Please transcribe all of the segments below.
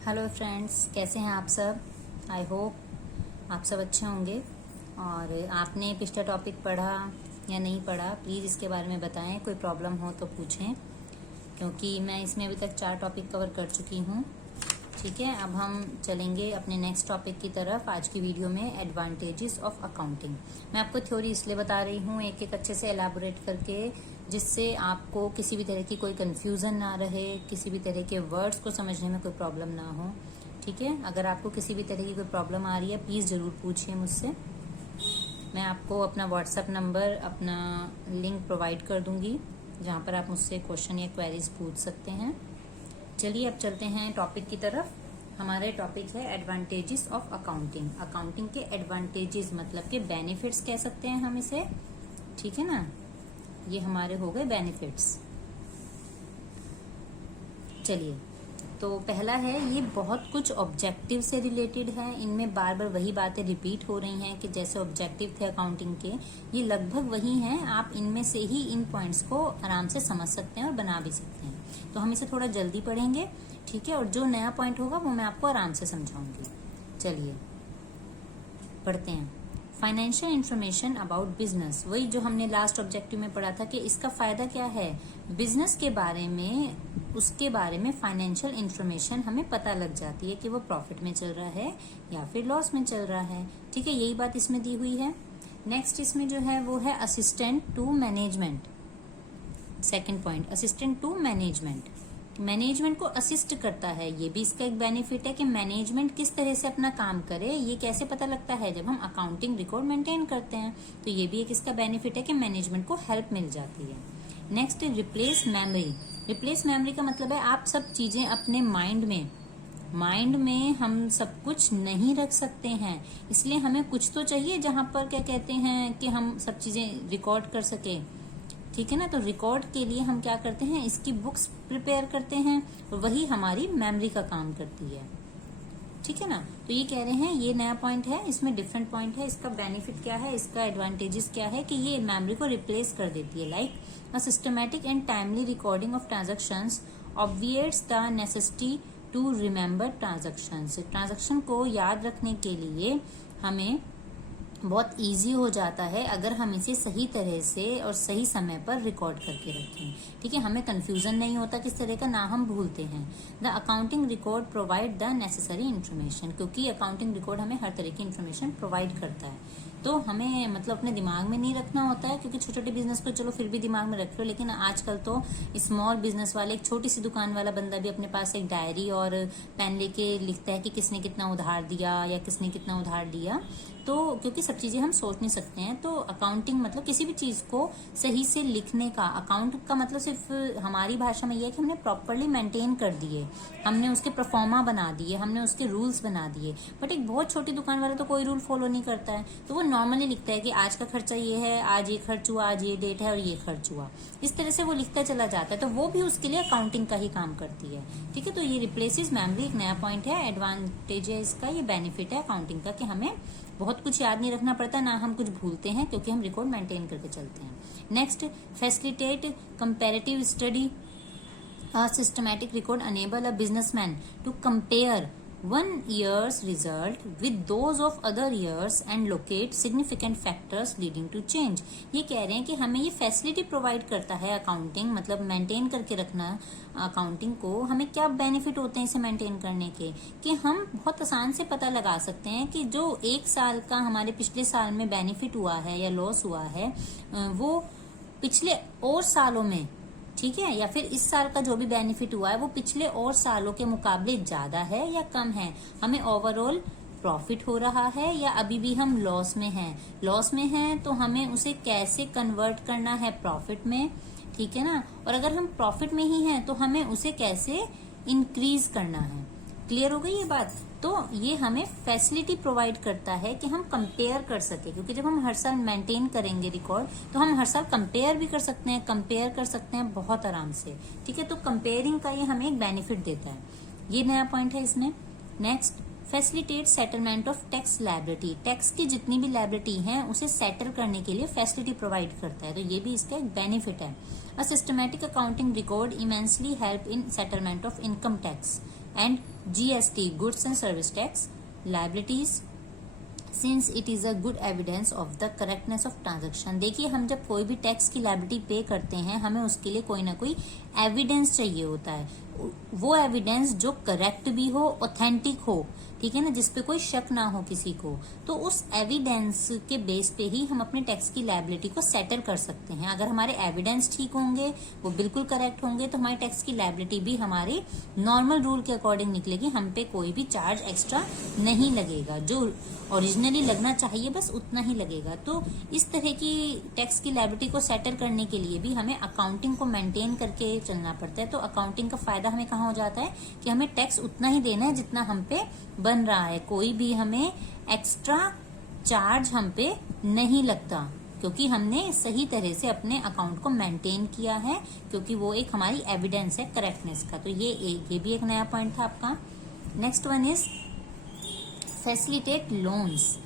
Hello friends, कैसे हैं आप सब। आई होप आप सब अच्छे होंगे। और आपने पिछला टॉपिक पढ़ा या नहीं पढ़ा, प्लीज़ इसके बारे में बताएं। कोई प्रॉब्लम हो तो पूछें, क्योंकि मैं इसमें अभी तक 4 टॉपिक कवर कर चुकी हूँ। ठीक है, अब हम चलेंगे अपने नेक्स्ट टॉपिक की तरफ। आज की वीडियो में एडवांटेजेस ऑफ अकाउंटिंग। मैं आपको थ्योरी इसलिए बता रही हूँ एक एक अच्छे से एलाबोरेट करके, जिससे आपको किसी भी तरह की कोई कंफ्यूजन ना रहे, किसी भी तरह के वर्ड्स को समझने में कोई प्रॉब्लम ना हो। ठीक है, अगर आपको किसी भी तरह की कोई प्रॉब्लम आ रही है प्लीज़ ज़रूर पूछिए मुझसे। मैं आपको अपना व्हाट्सएप नंबर, अपना लिंक प्रोवाइड कर दूंगी, जहाँ पर आप मुझसे क्वेश्चन या क्वेरीज पूछ सकते हैं। चलिए अब चलते हैं टॉपिक की तरफ। हमारे टॉपिक है एडवांटेजेस ऑफ अकाउंटिंग। अकाउंटिंग के एडवांटेजेस मतलब के बेनिफिट्स कह सकते हैं हम इसे। ठीक है ना, ये हमारे हो गए बेनिफिट्स। चलिए, तो पहला है, ये बहुत कुछ ऑब्जेक्टिव से रिलेटेड है। इनमें बार बार वही बातें रिपीट हो रही हैं कि जैसे ऑब्जेक्टिव थे अकाउंटिंग के, ये लगभग वही हैं। आप इनमें से ही इन पॉइंट्स को आराम से समझ सकते हैं और बना भी सकते हैं। तो हम इसे थोड़ा जल्दी पढ़ेंगे, ठीक है, और जो नया पॉइंट होगा वो मैं आपको आराम से समझाऊंगी। चलिए पढ़ते हैं। फाइनेंशियल इंफॉर्मेशन अबाउट बिजनेस, वही जो हमने लास्ट ऑब्जेक्टिव में पढ़ा था कि इसका फायदा क्या है। बिजनेस के बारे में, उसके बारे में फाइनेंशियल इंफॉर्मेशन हमें पता लग जाती है कि वो प्रॉफिट में चल रहा है या फिर लॉस में चल रहा है। ठीक है, यही बात इसमें दी हुई है। नेक्स्ट इसमें जो है वो है assistant to management. Second point, assistant to management, management को असिस्ट करता है। ये भी इसका एक बेनिफिट है कि मैनेजमेंट किस तरह से अपना काम करे, ये कैसे पता लगता है जब हम अकाउंटिंग रिकॉर्ड मेंटेन करते हैं। तो ये भी एक इसका बेनिफिट है कि मैनेजमेंट को हेल्प मिल जाती है। Next, replace memory. Replace memory का मतलब है आप सब चीजें अपने माइंड में हम सब कुछ नहीं रख सकते हैं, इसलिए हमें कुछ तो चाहिए जहां पर क्या कहते हैं कि हम सब चीजें रिकॉर्ड कर सके। ठीक है ना, तो रिकॉर्ड के लिए हम क्या करते हैं, इसकी बुक्स प्रिपेयर करते हैं और वही हमारी मेमोरी का काम करती है। ठीक है ना, तो ये कह रहे हैं ये नया पॉइंट है, इसमें डिफरेंट पॉइंट है। इसका बेनिफिट क्या है, इसका एडवांटेजेस क्या है कि ये मेमोरी को रिप्लेस कर देती है। Like a systematic and timely recording of transactions obviates the necessity to remember transactions. Transaction को याद रखने के लिए हमें बहुत इजी हो जाता है अगर हम इसे सही तरह से और सही समय पर रिकॉर्ड करके रखें। ठीक है, हमें कंफ्यूजन नहीं होता किस तरह का, ना हम भूलते हैं। The accounting record provide the necessary information, क्योंकि अकाउंटिंग रिकॉर्ड हमें हर तरह की इन्फॉर्मेशन प्रोवाइड करता है। तो हमें मतलब अपने दिमाग में नहीं रखना होता है, क्योंकि छोटे छोटे बिजनेस को चलो फिर भी दिमाग में रख लो, लेकिन आजकल तो स्मॉल बिजनेस वाले, एक छोटी सी दुकान वाला बंदा भी अपने पास एक डायरी और पेन लेके लिखता है कि किसने कितना उधार दिया या किसने कितना उधार लिया। तो क्योंकि सब चीजें हम सोच नहीं सकते हैं, तो अकाउंटिंग मतलब किसी भी चीज को सही से लिखने का, अकाउंट का मतलब सिर्फ हमारी भाषा में यह है कि हमने प्रॉपरली मेंटेन कर दिए, हमने उसके परफॉर्मा बना दिए, हमने उसके रूल्स बना दिए। बट एक बहुत छोटी दुकान वाला तो कोई रूल फॉलो नहीं करता है, तो वो नॉर्मली लिखता है कि आज का खर्चा ये है, आज ये खर्च हुआ, आज ये डेट है और ये खर्च हुआ। इस तरह से वो लिखता चला जाता है, तो वो भी उसके लिए अकाउंटिंग का ही काम करती है। ठीक है, तो ये रिप्लेसेस मेमोरी एक नया पॉइंट है, एडवांटेज है इसका, ये बेनिफिट है अकाउंटिंग का कि हमें बहुत कुछ याद नहीं रखना पड़ता, ना हम कुछ भूलते हैं, क्योंकि हम रिकॉर्ड मेंटेन करके चलते हैं। Next, facilitate comparative study. A systematic record enable a businessman to compare one year's result with those of other years and locate significant factors leading to change। ये कह रहे हैं कि हमें ये फैसिलिटी प्रोवाइड करता है अकाउंटिंग, मतलब मेंटेन करके रखना अकाउंटिंग को। हमें क्या बेनिफिट होते हैं इसे मेंटेन करने के, कि हम बहुत आसान से पता लगा सकते हैं कि जो एक साल का हमारे पिछले साल में बेनिफिट हुआ है या लॉस हुआ है, वो पिछले और सालों में, ठीक है, या फिर इस साल का जो भी बेनिफिट हुआ है वो पिछले और सालों के मुकाबले ज्यादा है या कम है। हमें ओवरऑल प्रॉफिट हो रहा है या अभी भी हम लॉस में हैं। लॉस में हैं तो हमें उसे कैसे कन्वर्ट करना है प्रॉफिट में, ठीक है ना, और अगर हम प्रॉफिट में ही हैं तो हमें उसे कैसे इंक्रीज करना है। क्लियर हो गई ये बात। तो ये हमें फैसिलिटी प्रोवाइड करता है कि हम कंपेयर कर सके, क्योंकि जब हम हर साल मेंटेन करेंगे रिकॉर्ड तो हम हर साल कंपेयर भी कर सकते हैं बहुत आराम से। ठीक है, तो कंपेयरिंग का ये हमें एक बेनिफिट देता है, ये नया पॉइंट है इसमें। Next, facilitate settlement of tax liability. Tax की जितनी भी लायबिलिटी हैं उसे सेटल करने के लिए फैसिलिटी प्रोवाइड करता है, तो ये भी इसका एक बेनिफिट है। A systematic accounting record immensely help in settlement of income tax. And GST, goods and service tax liabilities, since it is a good evidence of the correctness of transaction. देखिए, हम जब कोई भी टैक्स की liability पे करते हैं, हमें उसके लिए कोई ना कोई एविडेंस चाहिए होता है। वो एविडेंस जो करेक्ट भी हो, ऑथेंटिक हो, ठीक है ना, जिसपे कोई शक ना हो किसी को। तो उस एविडेंस के बेस पे ही हम अपने टैक्स की लायबिलिटी को सेटल कर सकते हैं। अगर हमारे एविडेंस ठीक होंगे, वो बिल्कुल करेक्ट होंगे, तो हमारी टैक्स की लायबिलिटी भी हमारी नॉर्मल रूल के अकॉर्डिंग निकलेगी। हम पे कोई भी चार्ज एक्स्ट्रा नहीं लगेगा, जो ओरिजिनली लगना चाहिए बस उतना ही लगेगा। तो इस तरह की टैक्स की लायबिलिटी को सेटल करने के लिए भी हमें अकाउंटिंग को मेंटेन करके चलना पड़ता है। तो अकाउंटिंग का फायदा हमें कहाँ हो जाता है कि हमें टैक्स उतना ही देना है जितना हम पे बन रहा है। कोई भी हमें एक्स्ट्रा चार्ज हम पे नहीं लगता, क्योंकि हमने सही तरह से अपने अकाउंट को मेंटेन किया है, क्योंकि वो एक हमारी एविडेंस है करेक्टनेस का। तो ये भी एक नया पॉइंट था आपका। Next one is facilitate loans.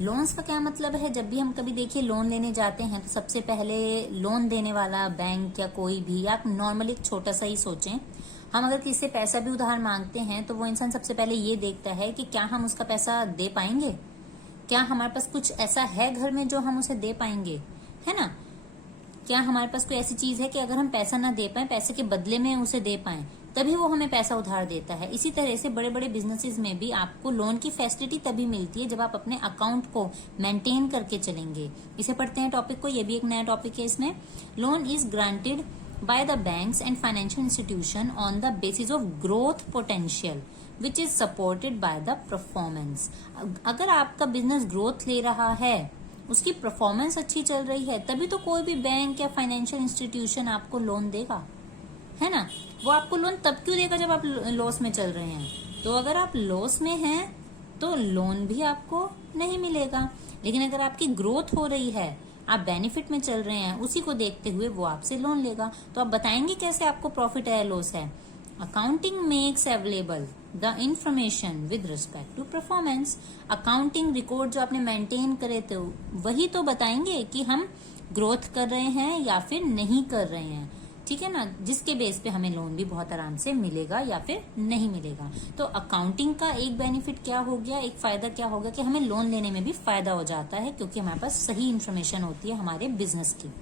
Loans का क्या मतलब है? जब भी हम कभी देखिए लोन लेने जाते हैं तो सबसे पहले लोन देने वाला बैंक या कोई भी, आप नॉर्मली एक छोटा सा ही सोचें, हम अगर किसी से पैसा भी उधार मांगते हैं तो वो इंसान सबसे पहले ये देखता है कि क्या हम उसका पैसा दे पाएंगे, क्या हमारे पास कुछ ऐसा है घर में जो हम उसे दे पाएंगे, है ना। क्या हमारे पास कोई ऐसी चीज है कि अगर हम पैसा ना दे पाए, पैसे के बदले में उसे दे पाए, तभी वो हमें पैसा उधार देता है। इसी तरह से बड़े बड़े बिजनेसेस में भी आपको लोन की फैसिलिटी तभी मिलती है जब आप अपने अकाउंट को मेंटेन करके चलेंगे। इसे पढ़ते हैं टॉपिक को, ये भी एक नया टॉपिक है इसमें। Loan is granted by the banks and financial institution on the basis of growth potential which is supported by the performance। अगर आपका बिजनेस ग्रोथ ले रहा है, उसकी परफॉर्मेंस अच्छी चल रही है, तभी तो कोई भी बैंक या फाइनेंशियल इंस्टीट्यूशन आपको लोन देगा, है ना। वो आपको लोन तब क्यों देगा जब आप लॉस में चल रहे हैं। तो अगर आप लॉस में हैं तो लोन भी आपको नहीं मिलेगा। लेकिन अगर आपकी ग्रोथ हो रही है, आप बेनिफिट में चल रहे हैं, उसी को देखते हुए वो आपसे लोन लेगा। तो आप बताएंगे कैसे आपको प्रॉफिट है या लॉस है। Accounting makes available the information with respect to performance. Accounting record जो आपने मेंटेन करे थे वही तो बताएंगे कि हम ग्रोथ कर रहे हैं या फिर नहीं कर रहे हैं, ठीक है ना, जिसके बेस पे हमें लोन भी बहुत आराम से मिलेगा या फिर नहीं मिलेगा। तो अकाउंटिंग का एक बेनिफिट क्या हो गया, एक फायदा क्या होगा कि हमें लोन लेने में भी फायदा हो जाता है, क्योंकि हमारे पास सही इन्फॉर्मेशन होती है हमारे बिजनेस की।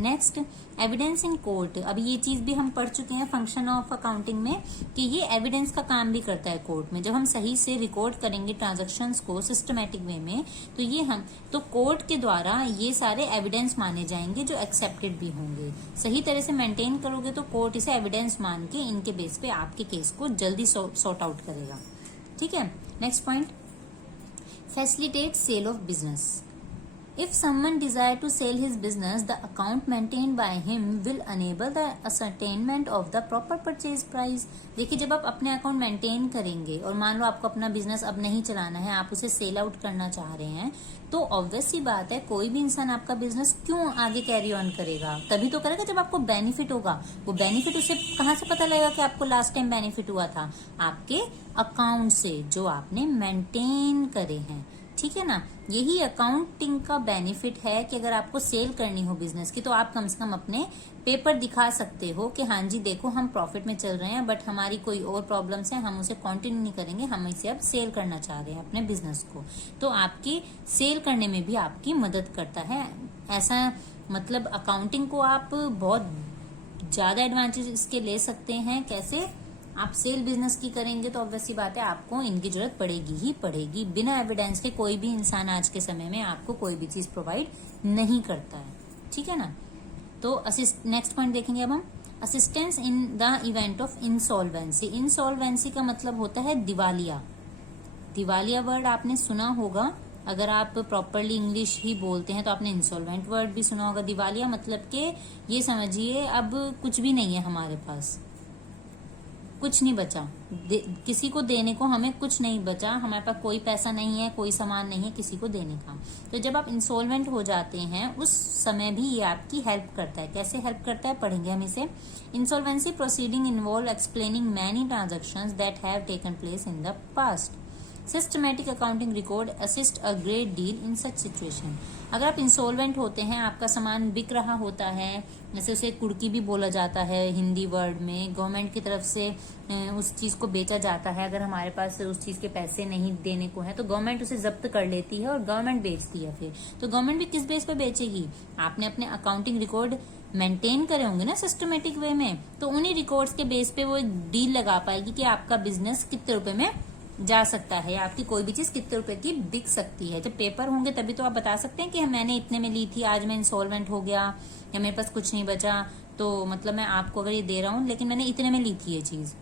Next, evidence in court. अब ये चीज भी हम पढ़ चुके हैं फंक्शन ऑफ अकाउंटिंग में, कि ये एविडेंस का काम भी करता है कोर्ट में। जब हम सही से रिकॉर्ड करेंगे ट्रांजैक्शंस को सिस्टमेटिक वे में, तो ये हम तो कोर्ट के द्वारा ये सारे एविडेंस माने जाएंगे जो एक्सेप्टेड भी होंगे। सही तरह से मेंटेन करोगे तो कोर्ट इसे एविडेंस मान के इनके बेस पे आपके केस को जल्दी सॉर्ट आउट करेगा, ठीक है। Next point, facilitate sale of business. If someone desire to sell his business, the account maintained by him will enable the ascertainment of the proper purchase price। देखिए, जब आप अपने अकाउंट मेंटेन करेंगे और मान लो आपको अपना बिजनेस अब नहीं चलाना है, आप उसे सेल आउट करना चाह रहे हैं, तो ऑब्वियस सी बात है कोई भी इंसान आपका बिजनेस क्यों आगे कैरी ऑन करेगा, तभी तो करेगा जब आपको बेनिफिट होगा। वो बेनिफिट उसे कहाँ से पता लगेगा कि आपको लास्ट टाइम बेनिफिट हुआ था? आपके अकाउंट से जो आपने मेंटेन करे हैं, ठीक है ना। यही अकाउंटिंग का बेनिफिट है कि अगर आपको सेल करनी हो बिजनेस की, तो आप कम से कम अपने पेपर दिखा सकते हो कि हाँ जी देखो हम प्रॉफिट में चल रहे हैं, बट हमारी कोई और प्रॉब्लम्स हैं, हम उसे कंटिन्यू नहीं करेंगे, हम इसे अब सेल करना चाह रहे हैं अपने बिजनेस को। तो आपकी सेल करने में भी आपकी मदद करता है। ऐसा मतलब अकाउंटिंग को आप बहुत ज्यादा एडवांटेज इसके ले सकते हैं। कैसे? आप सेल बिजनेस की करेंगे तो ऑब्वियस सी बात है आपको इनकी जरूरत पड़ेगी ही पड़ेगी। बिना एविडेंस के कोई भी इंसान आज के समय में आपको कोई भी चीज प्रोवाइड नहीं करता है, ठीक है ना। तो नेक्स्ट पॉइंट देखेंगे अब हम, assistance in the event of insolvency. Insolvency का मतलब होता है दिवालिया। दिवालिया वर्ड आपने सुना होगा, अगर आप प्रॉपरली इंग्लिश ही बोलते हैं तो आपने इंसॉल्वेंट वर्ड भी सुना होगा। दिवालिया मतलब कि ये समझिए अब कुछ भी नहीं है हमारे पास, कुछ नहीं बचा, किसी को देने को हमें कुछ नहीं बचा, हमारे पास कोई पैसा नहीं है, कोई सामान नहीं है किसी को देने का। तो जब आप इंसॉल्वेंट हो जाते हैं उस समय भी ये आपकी हेल्प करता है। कैसे हेल्प करता है पढ़ेंगे हम इसे। Insolvency proceeding involve explaining many transactions that have taken place in the past. Systematic accounting record assist a great deal in such situation. अगर आप इंसॉल्वेंट होते हैं, आपका सामान बिक रहा होता है, जैसे उसे कुर्की भी बोला जाता है हिंदी वर्ड में, गवर्नमेंट की तरफ से उस चीज को बेचा जाता है, अगर हमारे पास उस चीज के पैसे नहीं देने को है तो गवर्नमेंट उसे जब्त कर लेती है और गवर्नमेंट बेचती है। फिर तो गवर्नमेंट भी किस बेस पे बेचेगी? आपने अपने अकाउंटिंग रिकॉर्ड मेंटेन करे होंगे ना सिस्टमेटिक वे में, तो उन्हीं रिकॉर्ड्स के बेस पे वो एक डील लगा पाएगी कि आपका बिजनेस कितने रुपए में जा सकता है, आपकी कोई भी चीज कितने रुपए की बिक सकती है। जब पेपर होंगे तभी तो आप बता सकते हैं कि मैंने इतने में ली थी, आज मैं इंसॉल्वेंट हो गया या मेरे पास कुछ नहीं बचा, तो मतलब मैं आपको अगर ये दे रहा हूँ लेकिन मैंने इतने में ली थी ये चीज,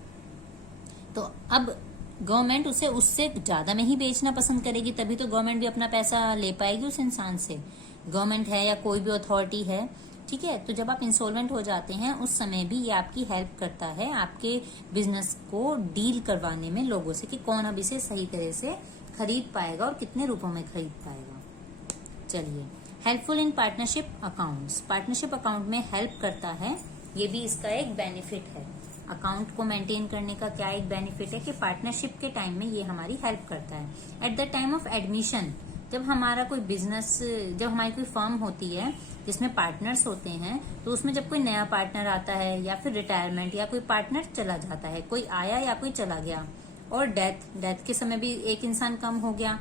तो अब गवर्नमेंट उसे उससे ज्यादा में ही बेचना पसंद करेगी, तभी तो गवर्नमेंट भी अपना पैसा ले पाएगी उस इंसान से। गवर्नमेंट है या कोई भी अथॉरिटी है, ठीक है। तो जब आप इंसॉल्वेंट हो जाते हैं उस समय भी ये आपकी हेल्प करता है आपके बिजनेस को डील करवाने में लोगों से, कि कौन अब इसे सही तरह से खरीद पाएगा और कितने रुपयों में खरीद पाएगा। चलिए, helpful in partnership accounts. Partnership account में हेल्प करता है, ये भी इसका एक बेनिफिट है। अकाउंट को मेंटेन करने का क्या एक बेनिफिट है कि पार्टनरशिप के टाइम में ये हमारी हेल्प करता है। At the time of admission, जब हमारा कोई बिजनेस, जब हमारी कोई फर्म होती है जिसमें पार्टनर्स होते हैं, तो उसमें जब कोई नया पार्टनर आता है या फिर रिटायरमेंट या कोई पार्टनर चला जाता है, कोई आया या कोई चला गया, और डेथ के समय भी एक इंसान कम हो गया,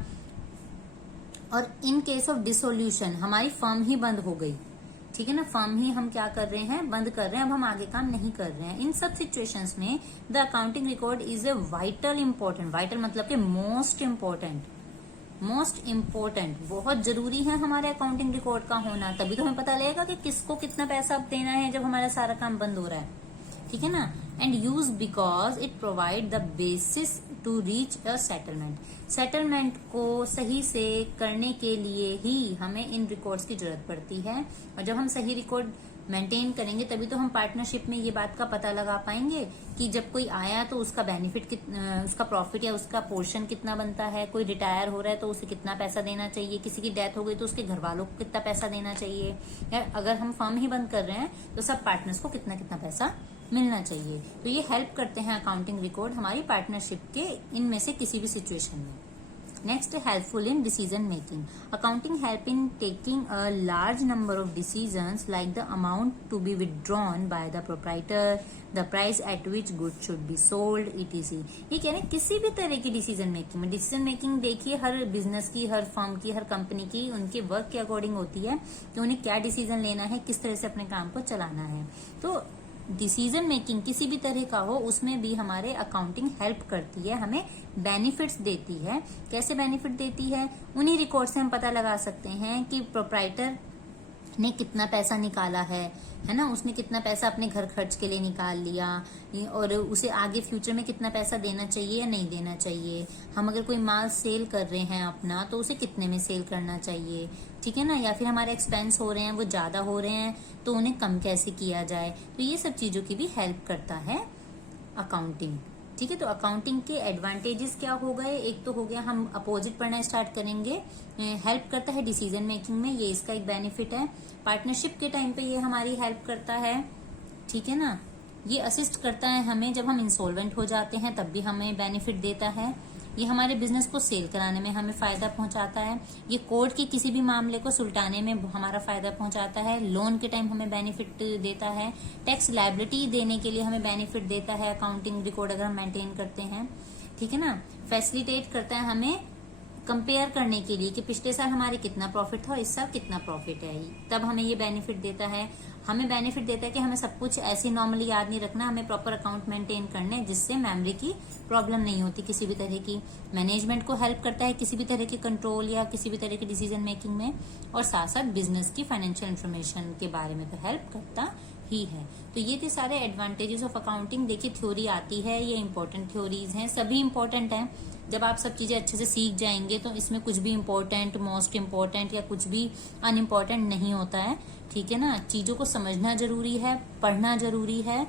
और इन केस ऑफ डिसोल्यूशन हमारी फर्म ही बंद हो गई, ठीक है ना, फर्म ही हम क्या कर रहे हैं, बंद कर रहे हैं, अब हम आगे काम नहीं कर रहे हैं। इन सब सिचुएशंस में the accounting record is a vital important, vital मतलब कि मोस्ट इम्पोर्टेंट, बहुत जरूरी है हमारे अकाउंटिंग रिकॉर्ड का होना, तभी तो हमें पता लगेगा कि किसको कितना पैसा अब देना है जब हमारा सारा काम बंद हो रहा है, ठीक है ना। And use because it provide the basis to reach a settlement को सही से करने के लिए ही हमें इन रिकॉर्ड्स की जरूरत पड़ती है, और जब हम सही रिकॉर्ड मेंटेन करेंगे तभी तो हम पार्टनरशिप में ये बात का पता लगा पाएंगे कि जब कोई आया तो उसका बेनिफिट उसका प्रॉफिट या उसका पोर्शन कितना बनता है, कोई रिटायर हो रहा है तो उसे कितना पैसा देना चाहिए, किसी की डेथ हो गई तो उसके घर वालों को कितना पैसा देना चाहिए, या अगर हम फर्म ही बंद कर रहे हैं तो सब पार्टनर्स को कितना कितना पैसा मिलना चाहिए। तो ये हेल्प करते हैं अकाउंटिंग रिकॉर्ड हमारी पार्टनरशिप के इनमें से किसी भी सिचुएशन में। Next, helpful in decision making. Accounting help in taking a large number of decisions like the amount to be withdrawn by the proprietor, the price at which goods should be sold, etc. ये कह रहे हैं किसी भी तरह की decision making में, decision making देखिए हर बिजनेस की, हर फर्म की, हर कंपनी की उनके वर्क के अकॉर्डिंग होती है कि उन्हें क्या डिसीजन लेना है, किस तरह से अपने काम को चलाना है। तो डिसीजन मेकिंग किसी भी तरह का हो उसमें भी हमारे अकाउंटिंग हेल्प करती है, हमें बेनिफिट्स देती है। कैसे बेनिफिट देती है? उन्हीं रिकॉर्ड से हम पता लगा सकते हैं कि प्रोप्राइटर ने कितना पैसा निकाला है ना, उसने कितना पैसा अपने घर खर्च के लिए निकाल लिया, और उसे आगे फ्यूचर में कितना पैसा देना चाहिए या नहीं देना चाहिए। हम अगर कोई माल सेल कर रहे हैं अपना तो उसे कितने में सेल करना चाहिए, ठीक है ना, या फिर हमारे एक्सपेंस हो रहे हैं वो ज्यादा हो रहे हैं तो उन्हें कम कैसे किया जाए। तो ये सब चीजों की भी हेल्प करता है अकाउंटिंग, ठीक है। तो अकाउंटिंग के एडवांटेजेस क्या हो गए? एक तो हो गया हम अपोजिट पढ़ना स्टार्ट करेंगे, हेल्प करता है डिसीजन मेकिंग में, ये इसका एक बेनिफिट है। पार्टनरशिप के टाइम पे ये हमारी हेल्प करता है, ठीक है ना। ये असिस्ट करता है हमें जब हम इंसॉल्वेंट हो जाते हैं तब भी हमें बेनिफिट देता है। ये हमारे बिजनेस को सेल कराने में हमें फायदा पहुंचाता है। ये कोर्ट के किसी भी मामले को सुलटाने में हमारा फायदा पहुंचाता है। लोन के टाइम हमें बेनिफिट देता है। टैक्स लायबिलिटी देने के लिए हमें बेनिफिट देता है अकाउंटिंग रिकॉर्ड अगर हम मेंटेन करते हैं, ठीक है ना। फैसिलिटेट करता है हमें कंपेयर करने के लिए कि पिछले साल हमारे कितना प्रॉफिट था और इस साल कितना प्रॉफिट है, तब हमें ये बेनिफिट देता है। हमें बेनिफिट देता है कि हमें सब कुछ ऐसे नॉर्मली याद नहीं रखना, हमें प्रॉपर अकाउंट मेंटेन करने जिससे मेमोरी की प्रॉब्लम नहीं होती किसी भी तरह की। मैनेजमेंट को हेल्प करता है किसी भी तरह के कंट्रोल या किसी भी तरह की डिसीजन मेकिंग में, और साथ साथ बिजनेस की फाइनेंशियल इन्फॉर्मेशन के बारे में तो हेल्प करता ही है। तो ये थे सारे एडवांटेजेस ऑफ अकाउंटिंग। देखिए थ्योरी आती है, ये इंपॉर्टेंट थ्योरीज हैं, सभी इंपॉर्टेंट हैं। जब आप सब चीजें अच्छे से सीख जाएंगे तो इसमें कुछ भी इम्पोर्टेंट, मोस्ट इम्पोर्टेंट या कुछ भी अनइम्पोर्टेंट नहीं होता है, ठीक है ना। चीजों को समझना जरूरी है, पढ़ना जरूरी है।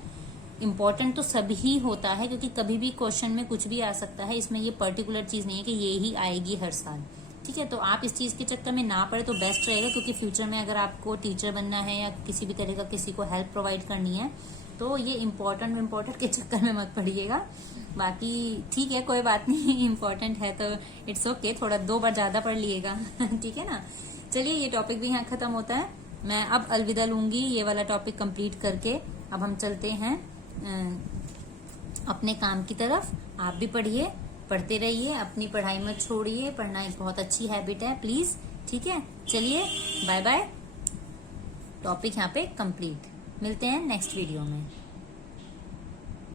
इम्पोर्टेंट तो सभी होता है क्योंकि कभी भी क्वेश्चन में कुछ भी आ सकता है, इसमें ये पर्टिकुलर चीज नहीं है कि ये ही आएगी हर साल, ठीक है। तो आप इस चीज के चक्कर में ना पड़े तो बेस्ट रहेगा, क्योंकि फ्यूचर में अगर आपको टीचर बनना है या किसी भी तरह का किसी को हेल्प प्रोवाइड करनी है तो ये इम्पोर्टेंट के चक्कर में मत पड़िएगा, बाकी ठीक है, कोई बात नहीं, इम्पोर्टेंट है तो इट्स ओके, थोड़ा 2 बार ज्यादा पढ़ लिएगा। ठीक है ना। चलिए ये टॉपिक भी यहाँ खत्म होता है। मैं अब अलविदा लूंगी ये वाला टॉपिक कंप्लीट करके। अब हम चलते हैं अपने काम की तरफ। आप भी पढ़िए, पढ़ते रहिए, अपनी पढ़ाई मत छोड़िए, पढ़ना एक बहुत अच्छी हैबिट है, प्लीज। ठीक है, चलिए बाय बाय। टॉपिक यहाँ पे कंप्लीट। मिलते हैं नेक्स्ट वीडियो में।